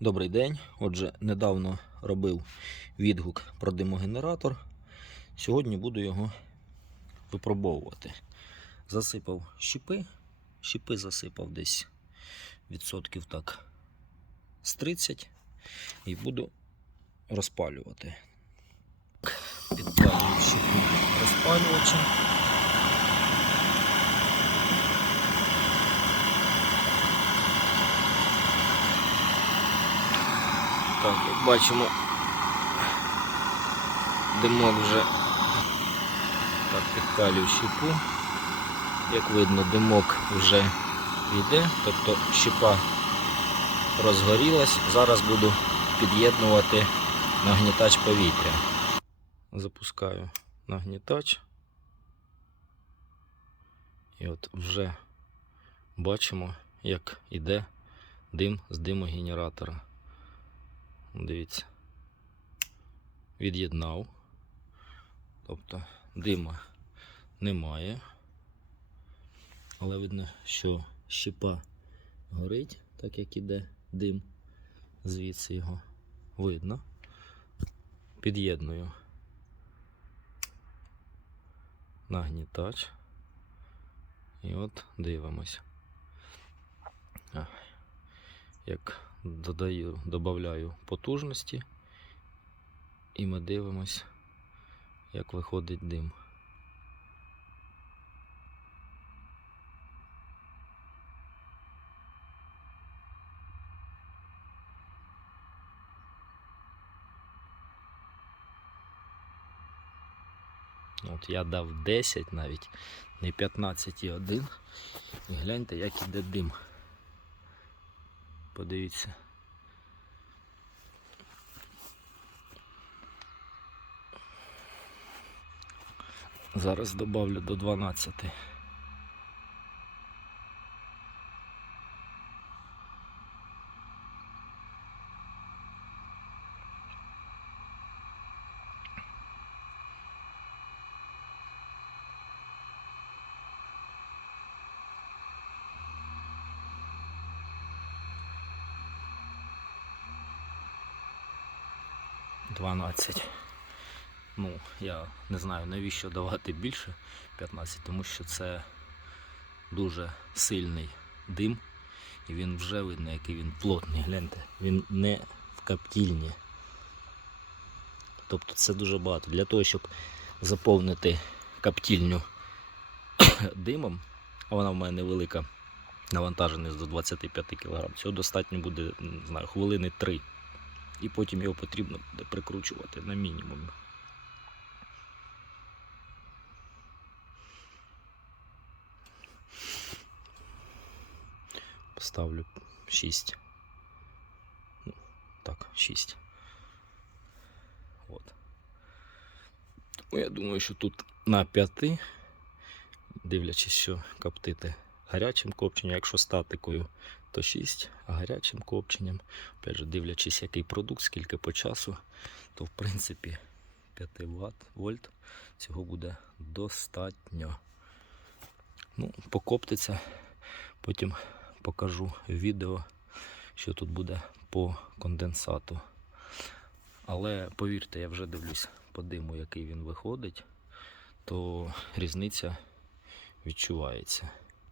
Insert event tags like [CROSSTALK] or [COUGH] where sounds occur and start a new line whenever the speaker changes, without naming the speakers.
Добрий день. Отже, недавно робив відгук про димогенератор. Сьогодні буду його випробовувати. Засипав щіпи. Щіпи засипав десь відсотків так з 30 і буду розпалювати. Підпалюю щіпу розпалювачем. Так, як бачимо, димок вже так, підпалюю щепу. Як видно, димок вже йде, тобто щепа розгорілась. Зараз буду під'єднувати нагнітач повітря. Запускаю нагнітач. І от вже бачимо, як іде дим з димогенератора. Дивіться. Від'єднав. Тобто дима немає. Але видно, що щепа горить, так як іде дим. Звідси його видно. Під'єдную нагнітач. І от дивимось. Як додаю, додаю потужності, і ми дивимось, як виходить дим. От я дав 10 навіть, не 15,1. І гляньте, як іде дим. Подивіться. Зараз добавлю до 12. Дванадцять. Ну, я не знаю навіщо давати більше 15, тому що це дуже сильний дим. І він вже видно, який він плотний. Гляньте, він не в каптільні. Тобто це дуже багато. Для того, щоб заповнити каптільню [COUGHS] димом, а вона в мене невелика, навантаженість до 25 кг, цього достатньо буде не знаю, хвилини 3. І потім його потрібно буде прикручувати на мінімум. Поставлю 6. Ну, так, 6. От. Тому я думаю, що тут на 5, дивлячись, що коптити Гарячим копченням, якщо статикою, то 6, а гарячим копченням, опять же, дивлячись, який продукт, скільки по часу, то в принципі 5 Вт, вольт цього буде достатньо. Ну, покоптиться, потім покажу відео, що тут буде по конденсату. Але повірте, я вже дивлюсь по диму, який він виходить, то різниця відчувається.